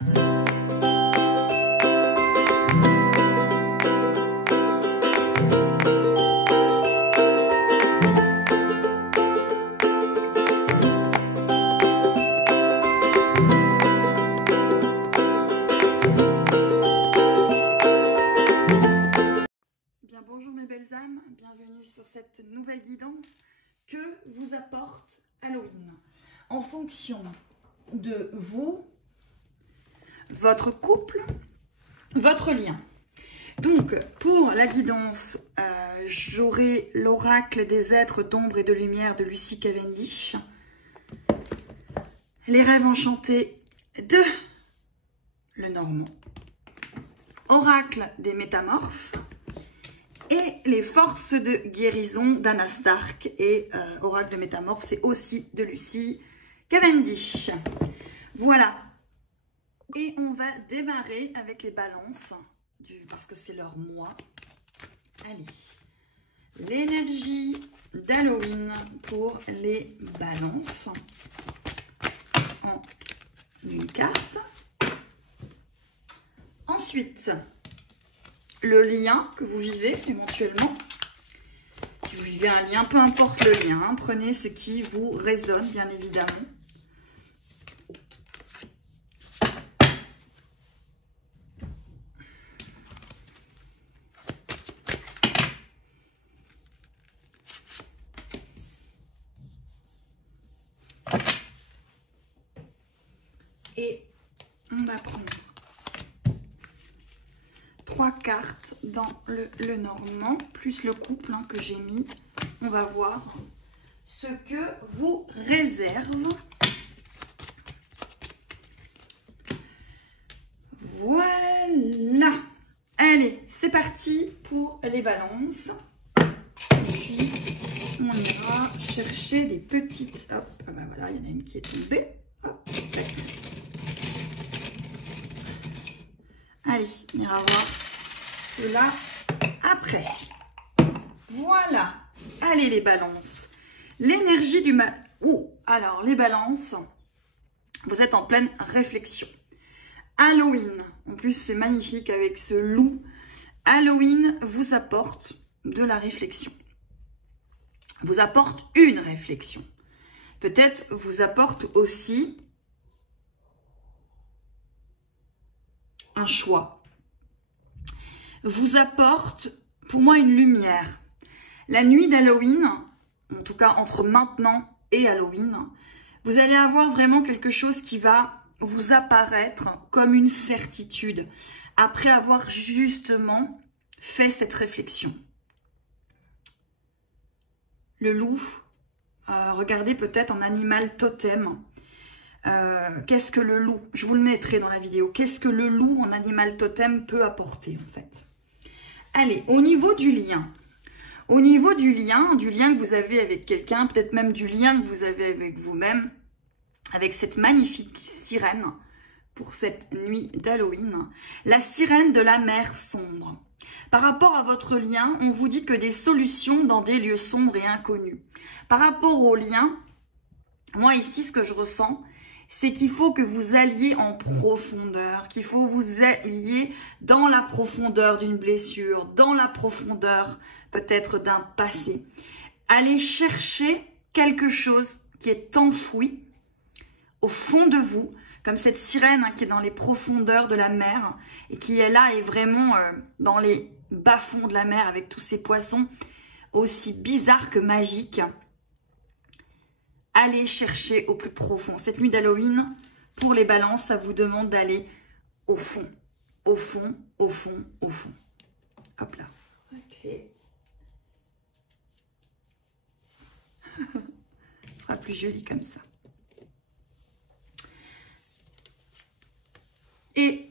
Bonjour mes belles âmes, bienvenue sur cette nouvelle guidance que vous apporte Halloween en fonction de vous, votre couple, votre lien. Donc pour la guidance, j'aurai l'oracle des êtres d'ombre et de lumière de Lucy Cavendish, les rêves enchantés de Lenormand, oracle des métamorphes, et les forces de guérison d'Anna Stark et oracle de métamorphe, c'est aussi de Lucy Cavendish. Voilà. Et on va démarrer avec les balances, parce que c'est leur mois. Allez. L'énergie d'Halloween pour les balances. En une carte. Ensuite, le lien que vous vivez éventuellement. Si vous vivez un lien, peu importe le lien, hein, prenez ce qui vous résonne, bien évidemment. Et on va prendre 3 cartes dans le Lenormand, plus le couple hein, que j'ai mis. On va voir ce que vous réserve. Voilà. Allez, c'est parti pour les balances. Puis, on ira chercher des petites... Hop, ah ben voilà, il y en a une qui est tombée. Hop, allez, on ira voir cela après. Voilà. Allez les balances. L'énergie du mal. Oh, alors les balances, vous êtes en pleine réflexion. Halloween, en plus c'est magnifique avec ce loup. Halloween vous apporte de la réflexion. Vous apporte une réflexion. Peut-être vous apporte aussi un choix. Vous apporte, pour moi, une lumière. La nuit d'Halloween, en tout cas entre maintenant et Halloween, vous allez avoir vraiment quelque chose qui va vous apparaître comme une certitude, après avoir justement fait cette réflexion. Le loup, regardez peut-être en animal totem. Qu'est-ce que le loup? Je vous le mettrai dans la vidéo. Qu'est-ce que le loup en animal totem peut apporter en fait? Allez, au niveau du lien. Au niveau du lien que vous avez avec quelqu'un, peut-être même du lien que vous avez avec vous-même, avec cette magnifique sirène pour cette nuit d'Halloween, la sirène de la mer sombre. Par rapport à votre lien, on vous dit que des solutions dans des lieux sombres et inconnus. Par rapport au lien, moi ici, ce que je ressens, c'est qu'il faut que vous alliez en profondeur, qu'il faut vous allier dans la profondeur d'une blessure, dans la profondeur peut-être d'un passé. Allez chercher quelque chose qui est enfoui au fond de vous, comme cette sirène hein, qui est dans les profondeurs de la mer et qui est là et vraiment dans les bas-fonds de la mer avec tous ces poissons aussi bizarres que magiques. Allez chercher au plus profond. Cette nuit d'Halloween, pour les balances, ça vous demande d'aller au fond, au fond, au fond, au fond. Hop là. Ok. Ce sera plus joli comme ça. Et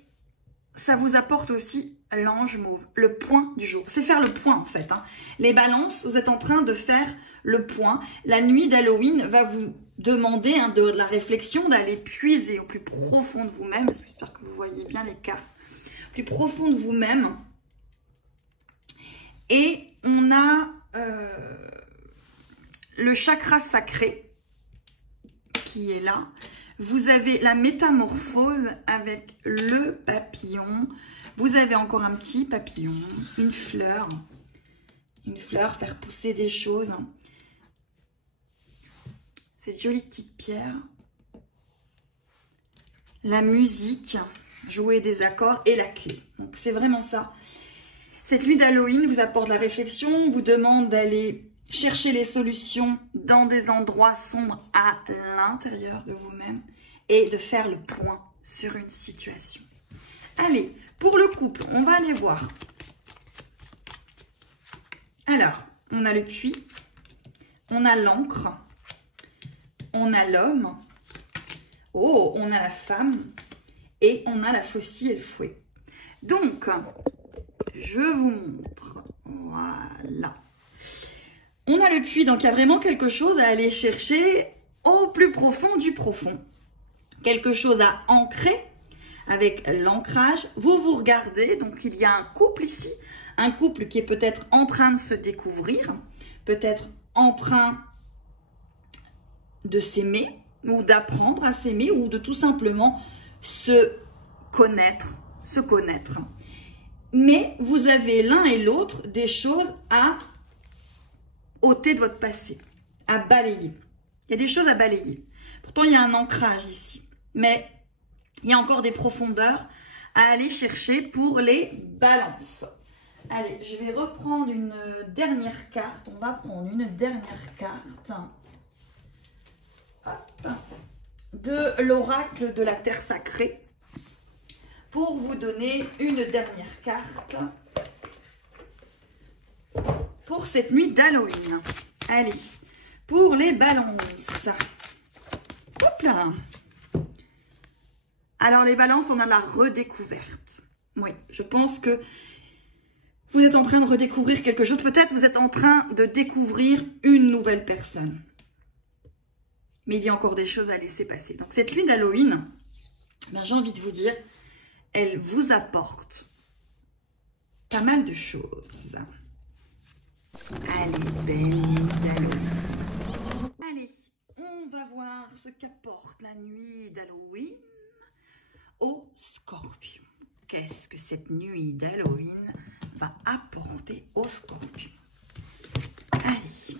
ça vous apporte aussi l'ange mauve, le point du jour. C'est faire le point en fait. Hein. Les balances, vous êtes en train de faire le point. La nuit d'Halloween va vous demander hein, de la réflexion, d'aller puiser au plus profond de vous-même. J'espère que vous voyez bien les cartes. Au plus profond de vous-même. Et on a le chakra sacré qui est là. Vous avez la métamorphose avec le papillon. Vous avez encore un petit papillon, une fleur, faire pousser des choses. Cette jolie petite pierre. La musique, jouer des accords et la clé. Donc c'est vraiment ça. Cette nuit d'Halloween vous apporte la réflexion, vous demande d'aller chercher les solutions dans des endroits sombres à l'intérieur de vous-même et de faire le point sur une situation. Allez, pour le couple, on va aller voir. Alors, on a le puits, on a l'encre, on a l'homme, oh, on a la femme et on a la faucille et le fouet. Donc, je vous montre, voilà. On a le puits, donc il y a vraiment quelque chose à aller chercher au plus profond du profond. Quelque chose à ancrer avec l'ancrage. Vous vous regardez, donc il y a un couple ici. Un couple qui est peut-être en train de se découvrir, peut-être en train de s'aimer ou d'apprendre à s'aimer ou de tout simplement se connaître. Mais vous avez l'un et l'autre des choses à ôter de votre passé, à balayer. Il y a des choses à balayer. Pourtant, il y a un ancrage ici. Mais il y a encore des profondeurs à aller chercher pour les balances. Allez, je vais reprendre une dernière carte. On va prendre une dernière carte. Hop. De l'oracle de la terre sacrée. Pour vous donner une dernière carte pour cette nuit d'Halloween. Allez, pour les balances. Hop là. Alors les balances, on a la redécouverte. Oui, je pense que vous êtes en train de redécouvrir quelque chose. Peut-être vous êtes en train de découvrir une nouvelle personne. Mais il y a encore des choses à laisser passer. Donc cette nuit d'Halloween, ben, j'ai envie de vous dire, elle vous apporte pas mal de choses. Allez, belle nuit d'Halloween. Allez, on va voir ce qu'apporte la nuit d'Halloween au Scorpion. Qu'est-ce que cette nuit d'Halloween va apporter au Scorpion? Allez.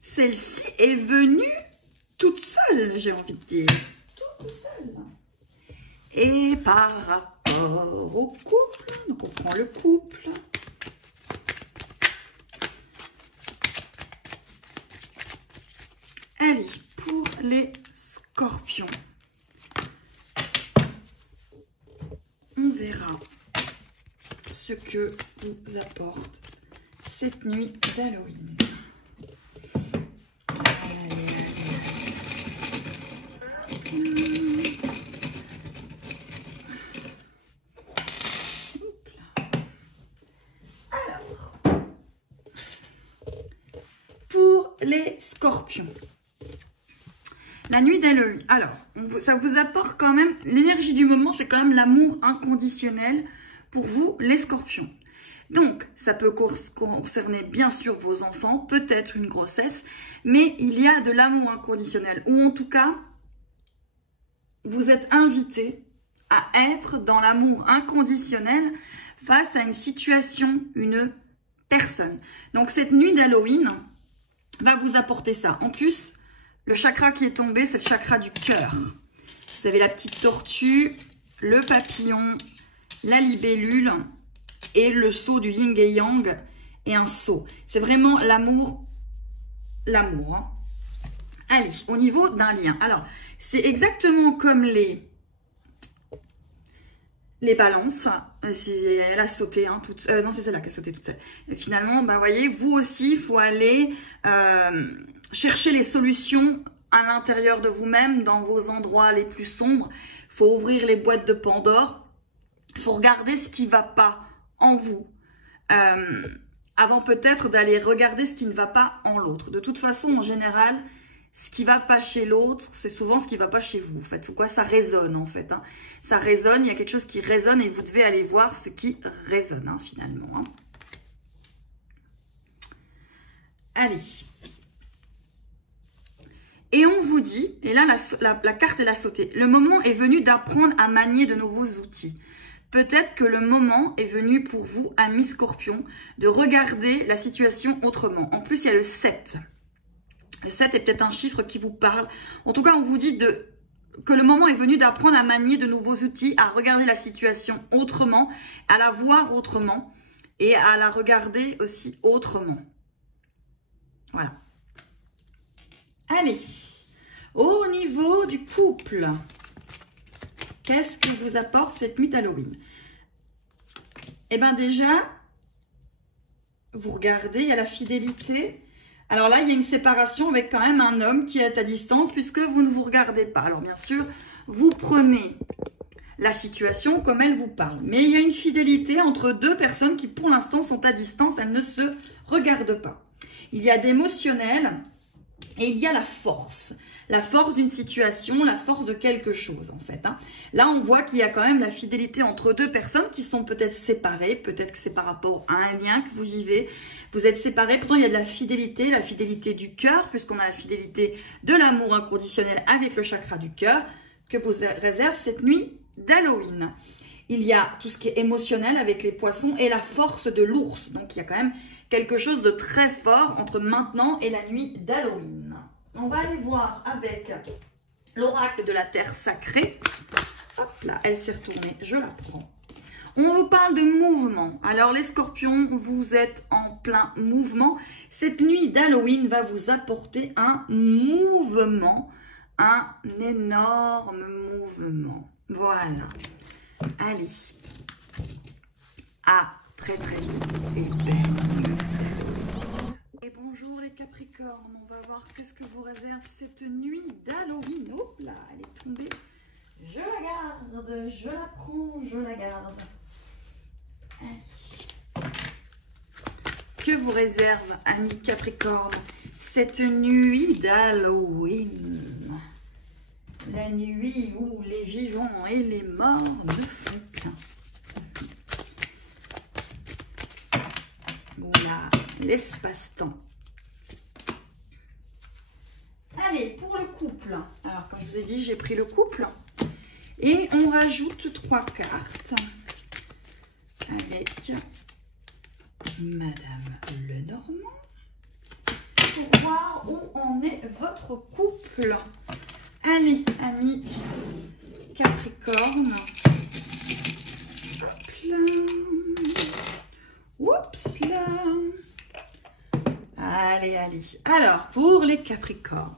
Celle-ci est venue toute seule, j'ai envie de dire. Toute seule. Et par rapport au couple, donc on prend le couple. Allez, pour les scorpions, on verra ce que vous apporte cette nuit d'Halloween. Les scorpions, la nuit d'Halloween. Alors, ça vous apporte quand même, l'énergie du moment, c'est quand même l'amour inconditionnel pour vous, les scorpions. Donc, ça peut concerner bien sûr vos enfants, peut-être une grossesse, mais il y a de l'amour inconditionnel, ou en tout cas, vous êtes invité à être dans l'amour inconditionnel face à une situation, une personne. Donc, cette nuit d'Halloween va vous apporter ça. En plus, le chakra qui est tombé, c'est le chakra du cœur. Vous avez la petite tortue, le papillon, la libellule et le sceau du yin et yang et un sceau. C'est vraiment l'amour. L'amour. Hein. Allez, au niveau d'un lien. Alors, c'est exactement comme les balances. Elle a sauté, hein, non, c'est celle-là qui a sauté toute seule. Et finalement, bah, voyez, vous aussi, il faut aller chercher les solutions à l'intérieur de vous-même, dans vos endroits les plus sombres. Il faut ouvrir les boîtes de Pandore. Il faut regarder ce qui ne va pas en vous. avant peut-être d'aller regarder ce qui ne va pas en l'autre. De toute façon, en général, ce qui va pas chez l'autre, c'est souvent ce qui va pas chez vous, en fait. Ou quoi, ça résonne, en fait. Hein. Ça résonne, il y a quelque chose qui résonne et vous devez aller voir ce qui résonne, hein, finalement. Hein. Allez. Et on vous dit, et là, la carte, elle a sauté. Le moment est venu d'apprendre à manier de nouveaux outils. Peut-être que le moment est venu pour vous, amis Scorpion, de regarder la situation autrement. En plus, il y a le 7. Le 7 est peut-être un chiffre qui vous parle. En tout cas, on vous dit que le moment est venu d'apprendre à manier de nouveaux outils, à regarder la situation autrement, à la voir autrement et à la regarder aussi autrement. Voilà. Allez, au niveau du couple, qu'est-ce que vous apporte cette nuit d'Halloween? Eh bien déjà, vous regardez, il y a la fidélité. Alors là, il y a une séparation avec quand même un homme qui est à distance puisque vous ne vous regardez pas. Alors bien sûr, vous prenez la situation comme elle vous parle. Mais il y a une fidélité entre deux personnes qui pour l'instant sont à distance, elles ne se regardent pas. Il y a d'émotionnel. Et il y a la force d'une situation, la force de quelque chose en fait. Hein. Là, on voit qu'il y a quand même la fidélité entre deux personnes qui sont peut-être séparées, peut-être que c'est par rapport à un lien que vous vivez. Vous êtes séparés, pourtant il y a de la fidélité du cœur, puisqu'on a la fidélité de l'amour inconditionnel avec le chakra du cœur, que vous réserve cette nuit d'Halloween. Il y a tout ce qui est émotionnel avec les poissons et la force de l'ours. Donc il y a quand même quelque chose de très fort entre maintenant et la nuit d'Halloween. On va aller voir avec l'oracle de la terre sacrée. Hop là, elle s'est retournée, je la prends. On vous parle de mouvement. Alors les scorpions, vous êtes en plein mouvement. Cette nuit d'Halloween va vous apporter un mouvement, un énorme mouvement. Voilà. Allez. Ah, très très vite et belle. Et bonjour les Capricornes, on va voir qu'est-ce que vous réserve cette nuit d'Halloween. Hop là, elle est tombée. Je la garde, je la prends, je la garde. Allez. Que vous réserve, amis Capricornes, cette nuit d'Halloween? La nuit où les vivants et les morts ne font qu'un. Voilà, l'espace-temps. Allez, pour le couple. Alors, comme je vous ai dit, j'ai pris le couple. Et on rajoute 3 cartes. Avec Madame Lenormand. Pour voir où en est votre couple. Allez, amis Capricorne. Hop là. Oups là. Allez, allez. Alors, pour les Capricornes,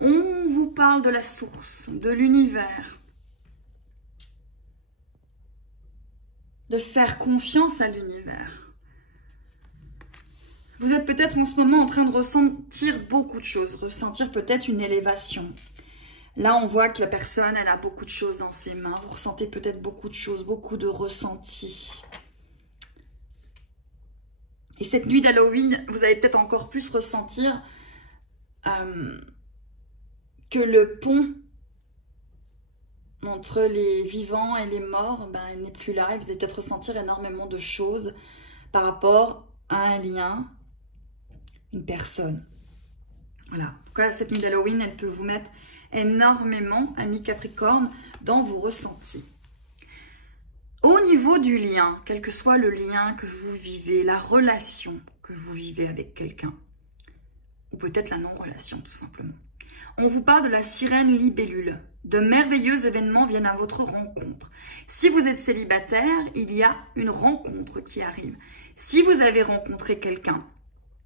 on vous parle de la source, de l'univers. De faire confiance à l'univers. Vous êtes peut-être en ce moment en train de ressentir beaucoup de choses, ressentir peut-être une élévation. Là, on voit que la personne, elle a beaucoup de choses dans ses mains. Vous ressentez peut-être beaucoup de choses, beaucoup de ressentis. Et cette nuit d'Halloween, vous allez peut-être encore plus ressentir que le pont entre les vivants et les morts, ben, il n'est plus là. Et vous allez peut-être ressentir énormément de choses par rapport à un lien, une personne. Voilà. En tout cas, cette nuit d'Halloween, elle peut vous mettre énormément, amis Capricorne, dans vos ressentis. Au niveau du lien, quel que soit le lien que vous vivez, la relation que vous vivez avec quelqu'un, ou peut-être la non-relation tout simplement, on vous parle de la sirène libellule. De merveilleux événements viennent à votre rencontre. Si vous êtes célibataire, il y a une rencontre qui arrive. Si vous avez rencontré quelqu'un,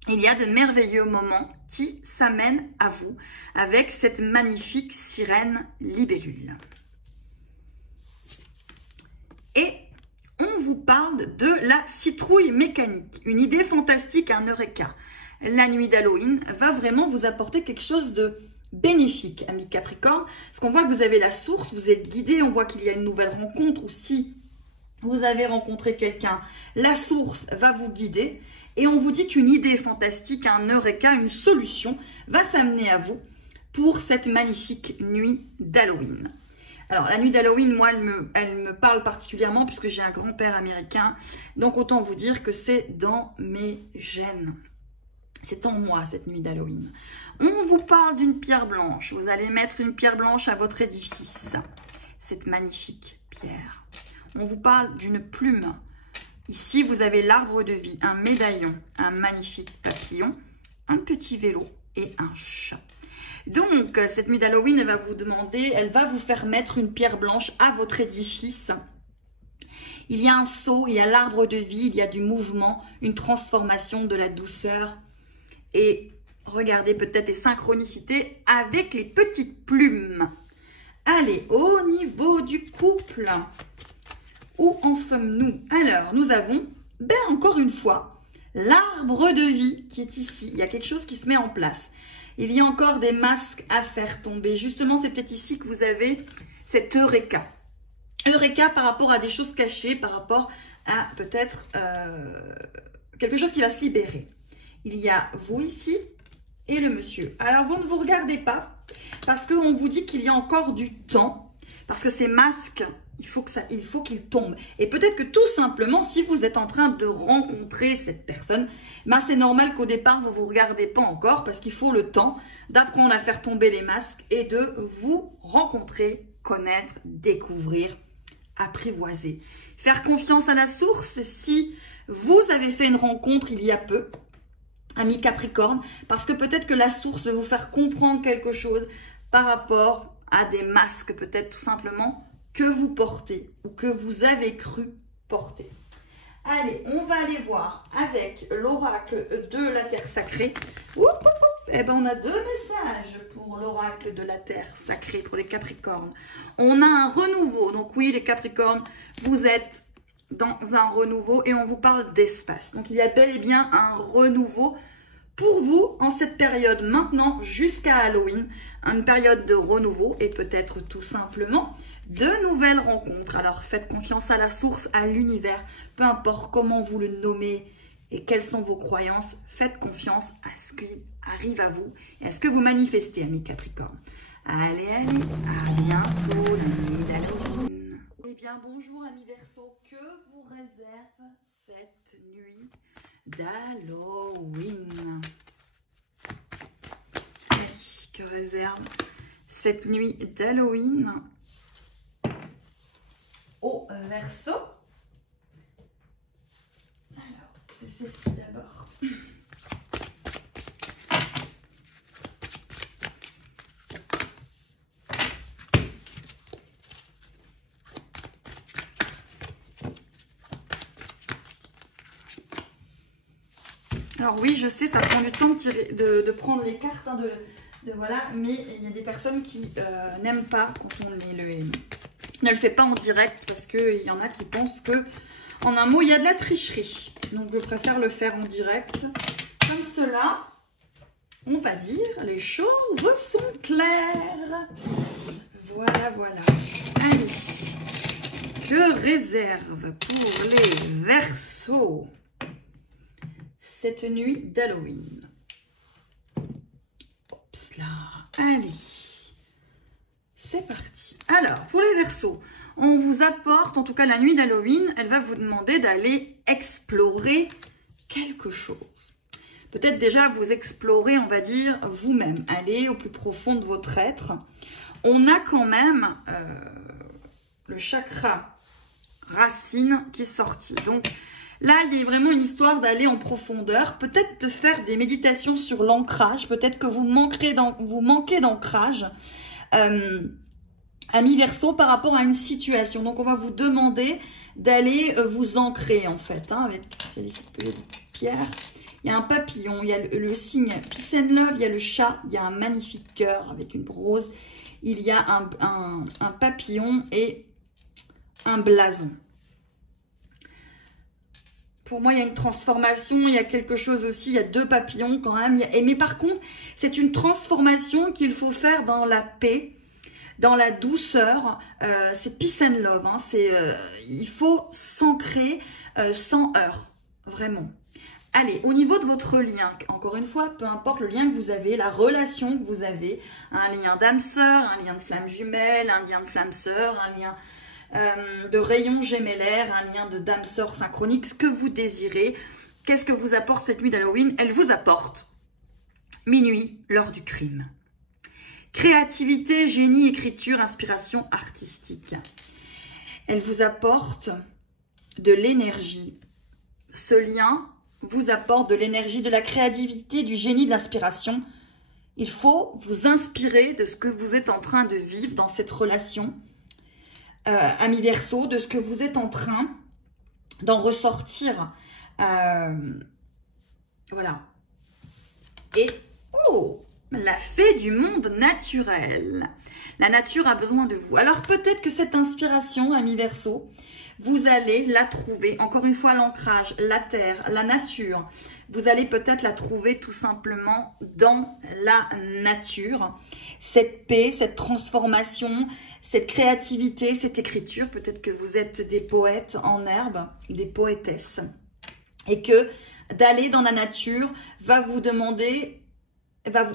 il y a de merveilleux moments qui s'amènent à vous avec cette magnifique sirène libellule. Et on vous parle de la citrouille mécanique, une idée fantastique, un eureka. La nuit d'Halloween va vraiment vous apporter quelque chose de bénéfique, amis Capricorne, parce qu'on voit que vous avez la source, vous êtes guidé, on voit qu'il y a une nouvelle rencontre, ou si vous avez rencontré quelqu'un, la source va vous guider, Et on vous dit qu'une idée fantastique, un eureka, une solution va s'amener à vous pour cette magnifique nuit d'Halloween. Alors, la nuit d'Halloween, moi, elle me parle particulièrement puisque j'ai un grand-père américain. Donc, autant vous dire que c'est dans mes gènes. C'est en moi, cette nuit d'Halloween. On vous parle d'une pierre blanche. Vous allez mettre une pierre blanche à votre édifice. Cette magnifique pierre. On vous parle d'une plume. Ici, vous avez l'arbre de vie, un médaillon, un magnifique papillon, un petit vélo et un chat. Donc, cette nuit d'Halloween, elle va vous demander, elle va vous faire mettre une pierre blanche à votre édifice. Il y a un seau, il y a l'arbre de vie, il y a du mouvement, une transformation, de la douceur. Et regardez peut-être les synchronicités avec les petites plumes. Allez, au niveau du couple, où en sommes-nous? Alors, nous avons, encore une fois, l'arbre de vie qui est ici. Il y a quelque chose qui se met en place. Il y a encore des masques à faire tomber. Justement, c'est peut-être ici que vous avez cet eureka. Eureka par rapport à des choses cachées, par rapport à peut-être quelque chose qui va se libérer. Il y a vous ici et le monsieur. Alors, vous ne vous regardez pas parce qu'on vous dit qu'il y a encore du temps. Parce que ces masques, il faut qu'ils tombent. Et peut-être que tout simplement, si vous êtes en train de rencontrer cette personne, c'est normal qu'au départ, vous ne vous regardez pas encore parce qu'il faut le temps d'apprendre à faire tomber les masques et de vous rencontrer, connaître, découvrir, apprivoiser. Faire confiance à la source si vous avez fait une rencontre il y a peu, ami Capricorne, parce que peut-être que la source va vous faire comprendre quelque chose par rapport à des masques, peut-être tout simplement, que vous portez ou que vous avez cru porter. Allez, on va aller voir avec l'oracle de la Terre sacrée. Eh ben, on a 2 messages pour l'oracle de la Terre sacrée, pour les Capricornes. On a un renouveau. Donc oui, les Capricornes, vous êtes dans un renouveau et on vous parle d'espace. Donc il y a bel et bien un renouveau pour vous en cette période maintenant jusqu'à Halloween. Une période de renouveau et peut-être tout simplement de nouvelles rencontres. Alors faites confiance à la source, à l'univers, peu importe comment vous le nommez et quelles sont vos croyances, faites confiance à ce qui arrive à vous et à ce que vous manifestez, amis Capricorne. Allez, à bientôt, la nuit d'Halloween. Eh bien, bonjour, amis Verseau, que vous réserve cette nuit d'Halloween? Que réserve cette nuit d'Halloween au Verseau? Alors, c'est celle-ci d'abord. Alors oui, je sais, ça prend du temps de prendre les cartes, hein, voilà, mais il y a des personnes qui n'aiment pas quand on ne le fait pas en direct parce qu'il y en a qui pensent que, en un mot, il y a de la tricherie. Donc, je préfère le faire en direct. Comme cela, on va dire, les choses sont claires. Voilà, voilà. Allez, que réserve pour les Verseaux cette nuit d'Halloween? Oups là, allez, c'est parti. Alors, pour les Verseaux, on vous apporte, en tout cas la nuit d'Halloween, elle va vous demander d'aller explorer quelque chose. Peut-être déjà vous explorer, on va dire, vous-même. Allez au plus profond de votre être. On a quand même le chakra racine qui est sorti. Donc, là, il y a vraiment une histoire d'aller en profondeur, peut-être de faire des méditations sur l'ancrage, peut-être que vous manquez d'ancrage, amis Verseau, par rapport à une situation. Donc, on va vous demander d'aller vous ancrer, en fait, hein, avec des petites pierres. Il y a un papillon, il y a le signe Peace and Love, il y a le chat, il y a un magnifique cœur avec une rose, il y a un papillon et un blason. Pour moi, il y a une transformation, il y a quelque chose aussi, il y a 2 papillons quand même. Mais par contre, c'est une transformation qu'il faut faire dans la paix, dans la douceur. C'est peace and love. Hein, il faut s'ancrer sans heurts, vraiment. Allez, au niveau de votre lien, encore une fois, peu importe le lien que vous avez, la relation que vous avez, un lien d'âme sœur, un lien de flamme jumelle, un lien de flamme sœur, un lien de rayon gémellaire, un lien de dame sœur synchronique, ce que vous désirez. Qu'est-ce que vous apporte cette nuit d'Halloween? Elle vous apporte minuit, l'heure du crime. Créativité, génie, écriture, inspiration artistique. Elle vous apporte de l'énergie. Ce lien vous apporte de l'énergie, de la créativité, du génie, de l'inspiration. Il faut vous inspirer de ce que vous êtes en train de vivre dans cette relation, ami Verseau, de ce que vous êtes en train d'en ressortir. Voilà. Et, oh, la fée du monde naturel. La nature a besoin de vous. Alors peut-être que cette inspiration, ami Verseau, vous allez la trouver, encore une fois, l'ancrage, la terre, la nature. Vous allez peut-être la trouver tout simplement dans la nature. Cette paix, cette transformation, cette créativité, cette écriture. Peut-être que vous êtes des poètes en herbe, des poétesses. Et que d'aller dans la nature va vous demander,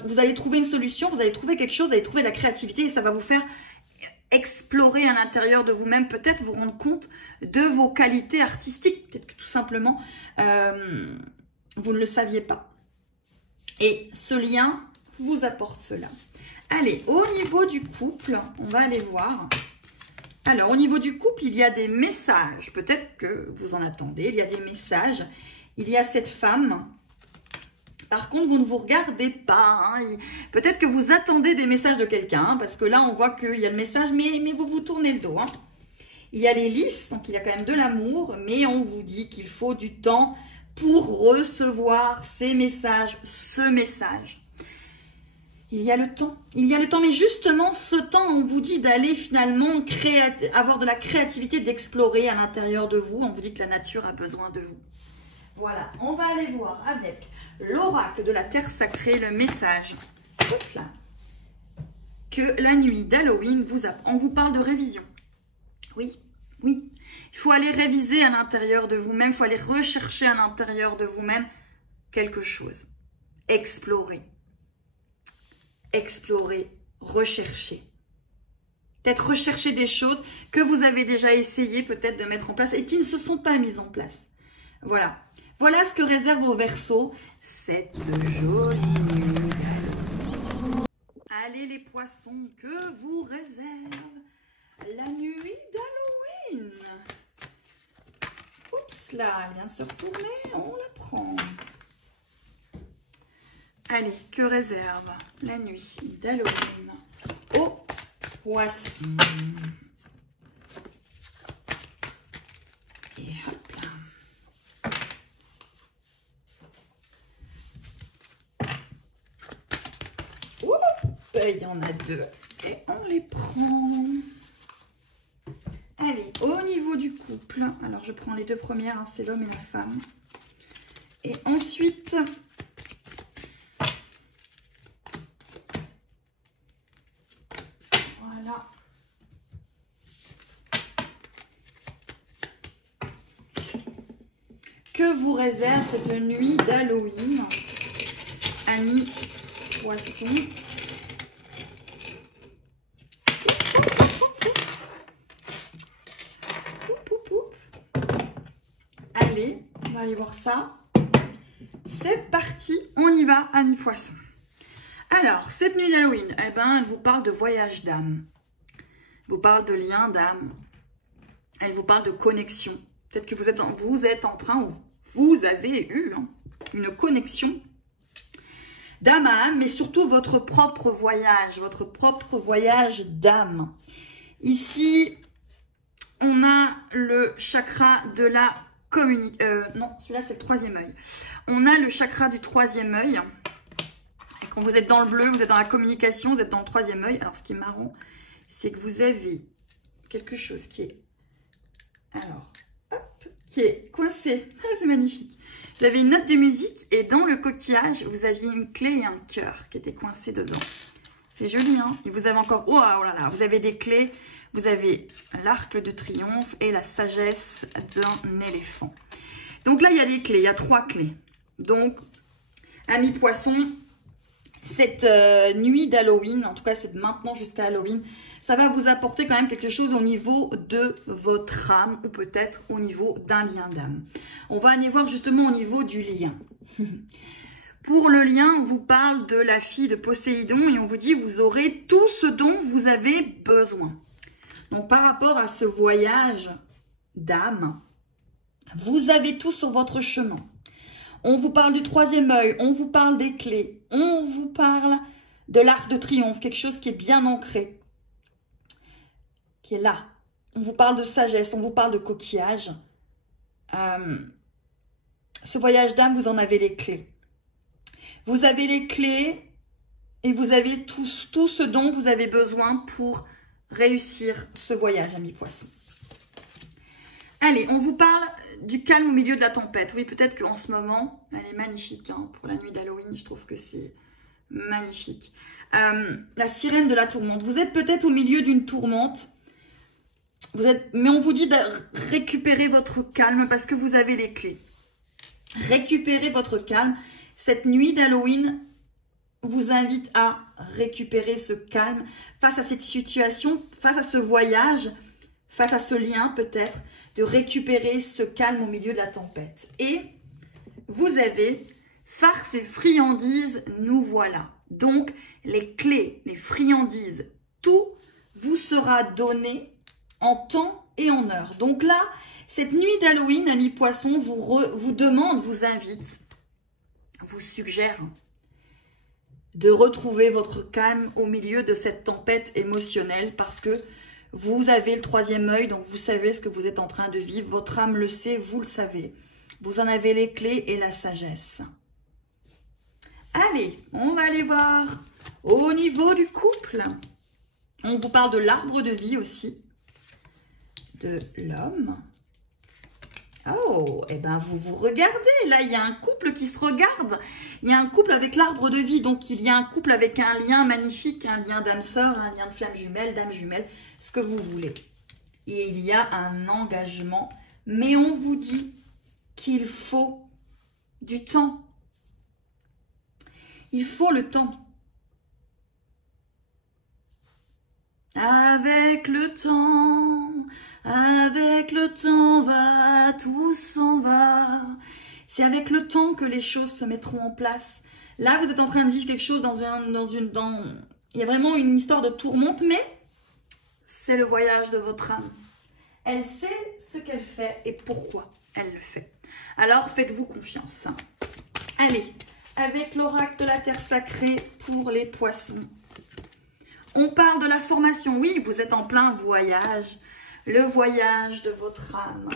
vous allez trouver une solution, vous allez trouver quelque chose, vous allez trouver la créativité et ça va vous faire explorer à l'intérieur de vous-même, peut-être vous rendre compte de vos qualités artistiques. Peut-être que tout simplement, vous ne le saviez pas. Et ce lien vous apporte cela. Allez, au niveau du couple, on va aller voir. Alors, au niveau du couple, il y a des messages. Peut-être que vous en attendez. Il y a des messages. Il y a cette femme. Par contre, vous ne vous regardez pas. Hein. Peut-être que vous attendez des messages de quelqu'un. Hein, parce que là, on voit qu'il y a le message, mais vous vous tournez le dos. Hein. Il y a les lys, donc il y a quand même de l'amour. Mais on vous dit qu'il faut du temps pour recevoir ces messages, ce message. Il y a le temps. Il y a le temps. Mais justement, ce temps, on vous dit d'aller finalement avoir de la créativité, d'explorer à l'intérieur de vous. On vous dit que la nature a besoin de vous. Voilà, on va aller voir avec l'oracle de la terre sacrée, le message. Hop là. Que la nuit d'Halloween, on vous parle de révision. Oui, oui. Il faut aller réviser à l'intérieur de vous-même. Il faut aller rechercher à l'intérieur de vous-même quelque chose. Explorer. Explorer, rechercher. Peut-être rechercher des choses que vous avez déjà essayé peut-être de mettre en place et qui ne se sont pas mises en place. Voilà. Voilà ce que réserve au Verseau cette jolie nuit d'Halloween. Allez les poissons, que vous réserve la nuit d'Halloween? Oups là, elle vient de se retourner, on la prend. Allez, que réserve la nuit d'Halloween aux poissons? Et hop là. Il y en a deux et on les prend. Allez, au niveau du couple, alors je prends les deux premières, hein, c'est l'homme et la femme. Et ensuite, voilà. Que vous réserve cette nuit d'Halloween, amis poissons? Allez, on va aller voir ça. C'est parti, on y va, amis poissons. Alors, cette nuit d'Halloween, eh ben, elle vous parle de voyage d'âme. Elle vous parle de lien d'âme. Elle vous parle de connexion. Peut-être que vous êtes en train, ou vous avez eu une connexion d'âme à âme, mais surtout votre propre voyage d'âme. Ici, on a le chakra de la non, celui-là, c'est le troisième œil. On a le chakra du troisième œil. Et quand vous êtes dans le bleu, vous êtes dans la communication, vous êtes dans le troisième œil. Alors, ce qui est marrant, c'est que vous avez quelque chose qui est... Alors, hop, qui est coincé. Ah, c'est magnifique. Vous avez une note de musique et dans le coquillage, vous aviez une clé et un cœur qui étaient coincés dedans. C'est joli, hein? Et vous avez encore... Oh là là, vous avez des clés... Vous avez l'arc de triomphe et la sagesse d'un éléphant. Donc là, il y a des clés. Il y a 3 clés. Donc, amis poissons, cette nuit d'Halloween, en tout cas c'est maintenant jusqu'à Halloween, ça va vous apporter quand même quelque chose au niveau de votre âme ou peut-être au niveau d'un lien d'âme. On va aller voir justement au niveau du lien. Pour le lien, on vous parle de la fille de Poséidon et on vous dit vous aurez tout ce dont vous avez besoin. Donc par rapport à ce voyage d'âme, vous avez tout sur votre chemin. On vous parle du troisième œil, on vous parle des clés, on vous parle de l'arc de triomphe, quelque chose qui est bien ancré, qui est là. On vous parle de sagesse, on vous parle de coquillage. Ce voyage d'âme, vous en avez les clés. Vous avez les clés et vous avez tout ce dont vous avez besoin pour réussir ce voyage, amis poissons. Allez, on vous parle du calme au milieu de la tempête. Oui, peut-être qu'en ce moment, elle est magnifique. Hein, pour la nuit d'Halloween, je trouve que c'est magnifique. La sirène de la tourmente. Vous êtes peut-être au milieu d'une tourmente. Mais on vous dit de récupérer votre calme parce que vous avez les clés. Récupérez votre calme. Cette nuit d'Halloween vous invite à récupérer ce calme face à cette situation, face à ce voyage, face à ce lien peut-être, de récupérer ce calme au milieu de la tempête. Et vous avez farce et friandises, nous voilà. Donc, les clés, les friandises, tout vous sera donné en temps et en heure. Donc là, cette nuit d'Halloween, amis poissons, vous demande, vous invite, vous suggère de retrouver votre calme au milieu de cette tempête émotionnelle parce que vous avez le troisième œil, donc vous savez ce que vous êtes en train de vivre. Votre âme le sait, vous le savez. Vous en avez les clés et la sagesse. Allez, on va aller voir au niveau du couple. On vous parle de l'arbre de vie aussi, de l'homme. Oh, et ben vous vous regardez. Là, il y a un couple qui se regarde. Il y a un couple avec l'arbre de vie. Donc, il y a un couple avec un lien magnifique, un lien d'âme sœur, un lien de flamme jumelle, d'âme jumelle, ce que vous voulez. Et il y a un engagement. Mais on vous dit qu'il faut du temps. Il faut le temps. Avec le temps va, tout s'en va. C'est avec le temps que les choses se mettront en place. Là, vous êtes en train de vivre quelque chose il y a vraiment une histoire de tourmente, mais c'est le voyage de votre âme. Elle sait ce qu'elle fait et pourquoi elle le fait. Alors, faites-vous confiance. Allez, avec l'oracle de la terre sacrée pour les poissons. On parle de la formation. Oui, vous êtes en plein voyage. Le voyage de votre âme.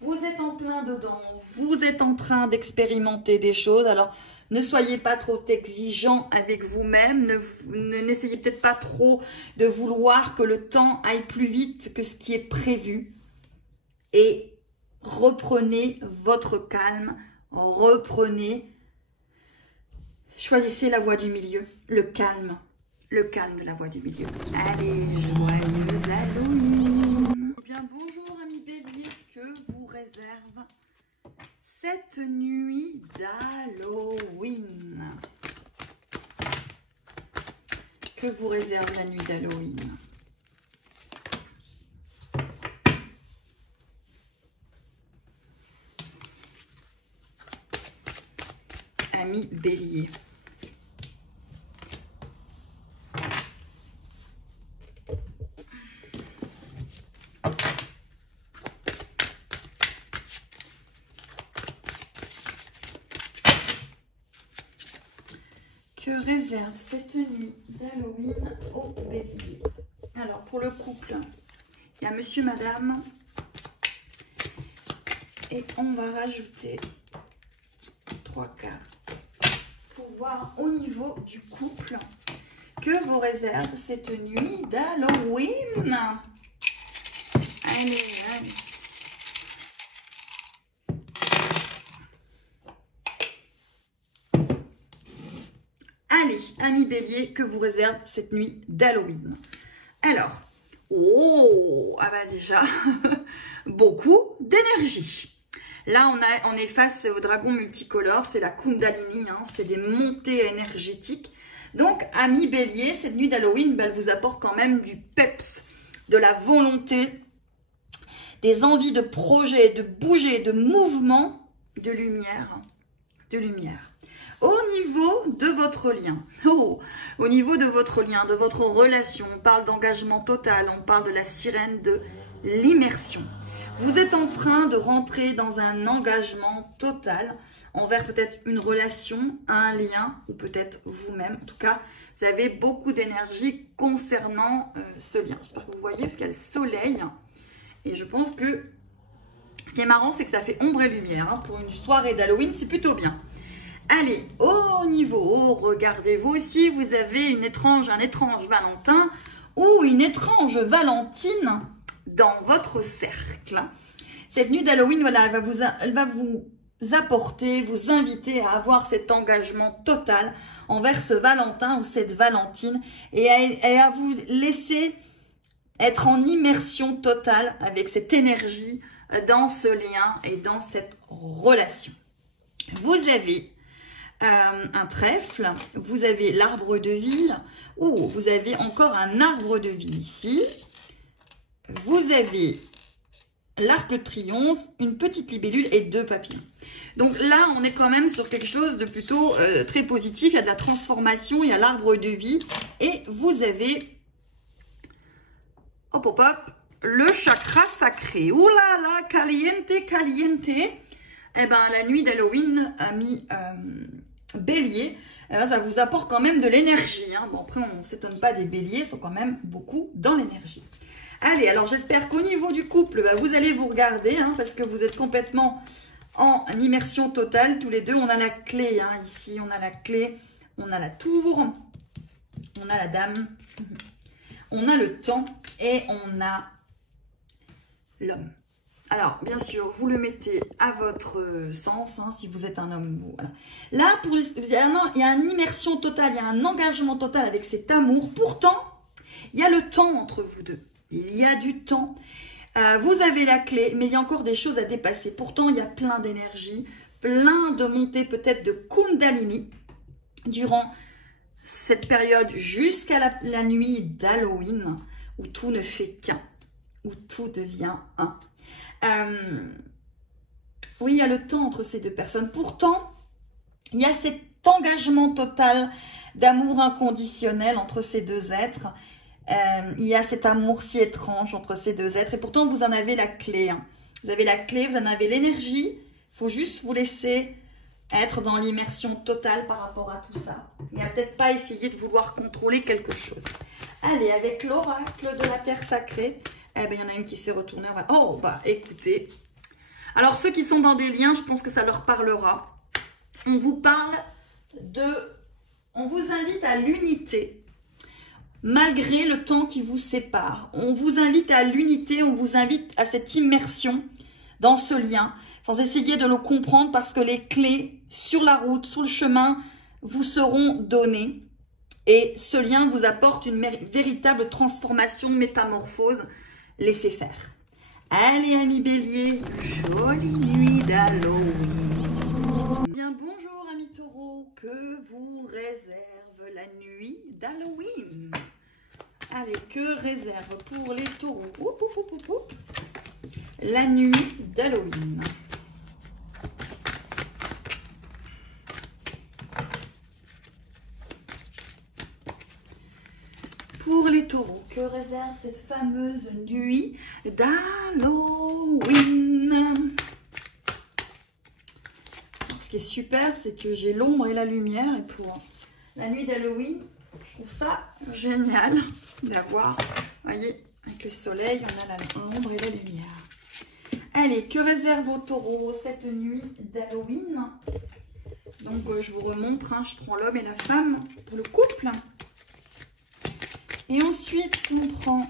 Vous êtes en plein dedans. Vous êtes en train d'expérimenter des choses. Alors, ne soyez pas trop exigeant avec vous-même. N'essayez peut-être pas trop de vouloir que le temps aille plus vite que ce qui est prévu. Et reprenez votre calme. Choisissez la voie du milieu. Le calme de la voie du milieu. Allez, joyeux Halloween. Bien, bonjour amis béliers, que vous réserve cette nuit d'Halloween? Que vous réserve la nuit d'Halloween? Amis béliers. Que réserve cette nuit d'Halloween au bélier? Alors, pour le couple, il y a monsieur, madame. Et on va rajouter 3 cartes pour voir au niveau du couple que vous réserve cette nuit d'Halloween. Allez, allez. Allez, amis bélier, que vous réserve cette nuit d'Halloween? Alors, ah bah déjà, beaucoup d'énergie. Là, on est face au dragon multicolore, c'est la Kundalini, hein, c'est des montées énergétiques. Donc, amis Bélier, cette nuit d'Halloween, elle vous apporte quand même du peps, de la volonté, des envies de projet, de bouger, de mouvement, de lumière, de lumière. Au niveau de votre lien, au niveau de votre lien, de votre relation, on parle d'engagement total, on parle de la sirène de l'immersion. Vous êtes en train de rentrer dans un engagement total envers peut-être une relation, un lien ou peut-être vous-même. En tout cas, vous avez beaucoup d'énergie concernant ce lien. J'espère que vous voyez parce qu'il y a le soleil. Et je pense que ce qui est marrant, c'est que ça fait ombre et lumière. Hein. Pour une soirée d'Halloween, c'est plutôt bien. Allez, au niveau, regardez, vous aussi, vous avez un étrange Valentin ou une étrange Valentine dans votre cercle. Cette nuit d'Halloween, voilà, elle va vous apporter, vous inviter à avoir cet engagement total envers ce Valentin ou cette Valentine et à vous laisser être en immersion totale avec cette énergie dans ce lien et dans cette relation. Vous avez un trèfle, vous avez l'arbre de vie, ou vous avez encore un arbre de vie ici. Vous avez l'arc de triomphe, une petite libellule et 2 papillons. Donc là, on est quand même sur quelque chose de plutôt très positif. Il y a de la transformation, il y a l'arbre de vie. Et vous avez, hop, hop, hop, le chakra sacré. Ouh là là, caliente, caliente. Eh bien, la nuit d'Halloween, ami Bélier, eh ben, ça vous apporte quand même de l'énergie. Hein. Bon, après, on ne s'étonne pas des béliers, ils sont quand même beaucoup dans l'énergie. Allez, alors j'espère qu'au niveau du couple, bah, vous allez vous regarder, hein, parce que vous êtes complètement en immersion totale, tous les deux. On a la clé, hein, ici, on a la clé, on a la tour, on a la dame, on a le temps et on a l'homme. Alors, bien sûr, vous le mettez à votre sens, hein, si vous êtes un homme. Voilà. Là, il y a une immersion totale, il y a un engagement total avec cet amour. Pourtant, il y a le temps entre vous deux. Il y a du temps. Vous avez la clé, mais il y a encore des choses à dépasser. Pourtant, il y a plein d'énergie, plein de montées peut-être de Kundalini durant cette période jusqu'à la nuit d'Halloween où tout ne fait qu'un, où tout devient un. Oui, il y a le temps entre ces deux personnes. Pourtant, il y a cet engagement total d'amour inconditionnel entre ces deux êtres. Il y a cet amour si étrange entre ces deux êtres. Et pourtant, vous en avez la clé. Hein. Vous avez la clé, vous en avez l'énergie. Il faut juste vous laisser être dans l'immersion totale par rapport à tout ça. Il n'y a peut-être pas essayer de vouloir contrôler quelque chose. Allez, avec l'oracle de la terre sacrée, eh ben, il y en a une qui s'est retournée. Oh, bah, écoutez. Alors, ceux qui sont dans des liens, je pense que ça leur parlera. On vous parle on vous invite à l'unité. Malgré le temps qui vous sépare, on vous invite à l'unité, on vous invite à cette immersion dans ce lien, sans essayer de le comprendre parce que les clés sur la route, sur le chemin, vous seront données. Et ce lien vous apporte une véritable transformation, métamorphose. Laissez faire. Allez, amis Bélier, jolie nuit d'Halloween. Bien, bonjour, amis Taureaux, que vous réserve la nuit d'Halloween? Allez, que réserve pour les taureaux la nuit d'Halloween? Pour les taureaux, que réserve cette fameuse nuit d'Halloween? Ce qui est super, c'est que j'ai l'ombre et la lumière. Et pour la nuit d'Halloween, je trouve ça génial d'avoir, voyez, avec le soleil, on a l'ombre et la lumière. Allez, que réserve aux taureaux cette nuit d'Halloween? Donc, je vous remontre, hein, je prends l'homme et la femme pour le couple. Et ensuite, on prend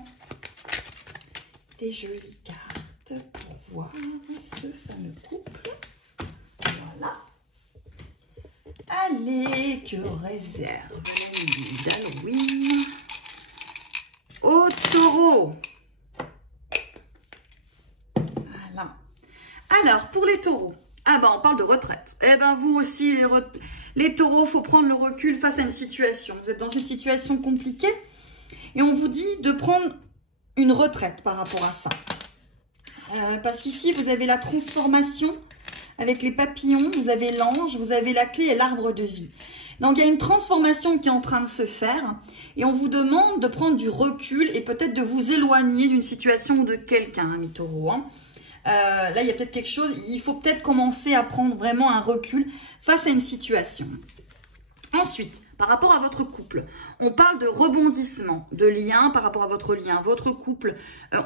des jolies cartes pour voir ce fameux couple. Voilà. Allez, que réserve la nuit d'Halloween aux taureaux? Voilà. Alors, pour les les taureaux. Ah ben, on parle de retraite. Eh ben, vous aussi, les taureaux, il faut prendre le recul face à une situation. Vous êtes dans une situation compliquée et on vous dit de prendre une retraite par rapport à ça. Parce qu'ici, vous avez la transformation avec les papillons, vous avez l'ange, vous avez la clé et l'arbre de vie. Donc, il y a une transformation qui est en train de se faire et on vous demande de prendre du recul et peut-être de vous éloigner d'une situation ou de quelqu'un, ami taureau. Hein. Là, il y a peut-être quelque chose, il faut peut-être commencer à prendre vraiment un recul face à une situation. Ensuite, par rapport à votre couple, on parle de rebondissement, de lien par rapport à votre lien, votre couple.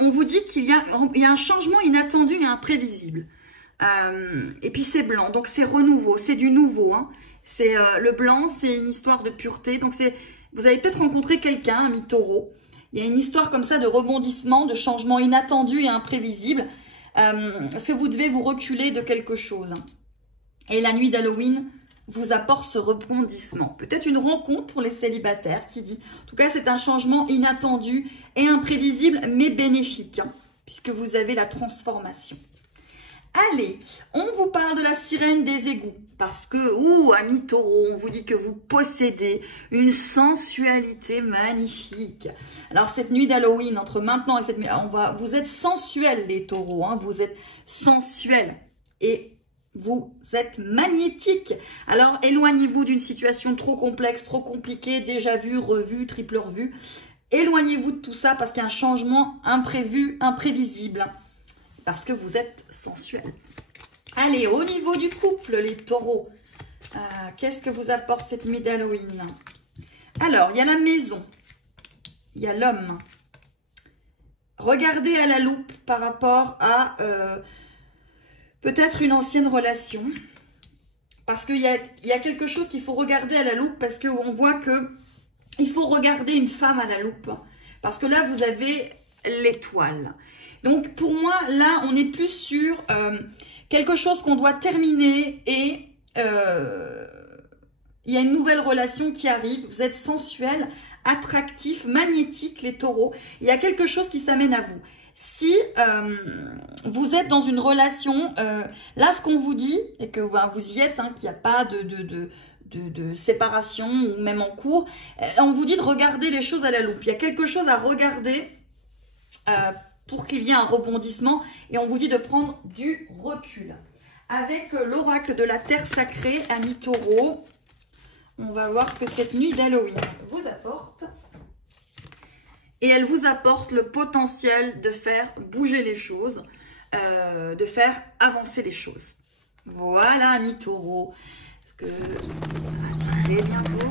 On vous dit qu'il y a un changement inattendu et imprévisible. Et puis c'est blanc, donc c'est renouveau, c'est du nouveau. Hein. C'est le blanc, c'est une histoire de pureté. Donc vous avez peut-être rencontré quelqu'un, ami taureau. Il y a une histoire comme ça de rebondissement, de changement inattendu et imprévisible. Parce que vous devez vous reculer de quelque chose. Et la nuit d'Halloween vous apporte ce rebondissement. Peut-être une rencontre pour les célibataires qui dit, en tout cas c'est un changement inattendu et imprévisible mais bénéfique, hein, puisque vous avez la transformation. Allez, on vous parle de la sirène des égouts, parce que, ami taureau, on vous dit que vous possédez une sensualité magnifique. Alors, cette nuit d'Halloween, entre maintenant et cette nuit, vous êtes sensuels, les taureaux, hein, vous êtes sensuels et vous êtes magnétiques. Alors, éloignez-vous d'une situation trop complexe, trop compliquée, déjà vue, revue, triple revue. Éloignez-vous de tout ça parce qu'il y a un changement imprévu, imprévisible. Parce que vous êtes sensuel. Allez, au niveau du couple, les taureaux, qu'est-ce que vous apporte cette nuit d'Halloween? Alors, il y a la maison, il y a l'homme. Regardez à la loupe par rapport à peut-être une ancienne relation. Parce qu'il y a quelque chose qu'il faut regarder à la loupe parce qu'on voit qu'il faut regarder une femme à la loupe. Parce que là, vous avez l'étoile. Donc, pour moi, là, on est plus sur quelque chose qu'on doit terminer et il y a une nouvelle relation qui arrive. Vous êtes sensuel, attractif, magnétique, les taureaux. Il y a quelque chose qui s'amène à vous. Si vous êtes dans une relation, là, ce qu'on vous dit, et que vous y êtes, hein, qu'il n'y a pas de séparation ou même en cours, on vous dit de regarder les choses à la loupe. Il y a quelque chose à regarder pour qu'il y ait un rebondissement et on vous dit de prendre du recul. Avec l'oracle de la terre sacrée, ami taureau, on va voir ce que cette nuit d'Halloween vous apporte. Et elle vous apporte le potentiel de faire bouger les choses, de faire avancer les choses. Voilà, ami taureau. À très bientôt.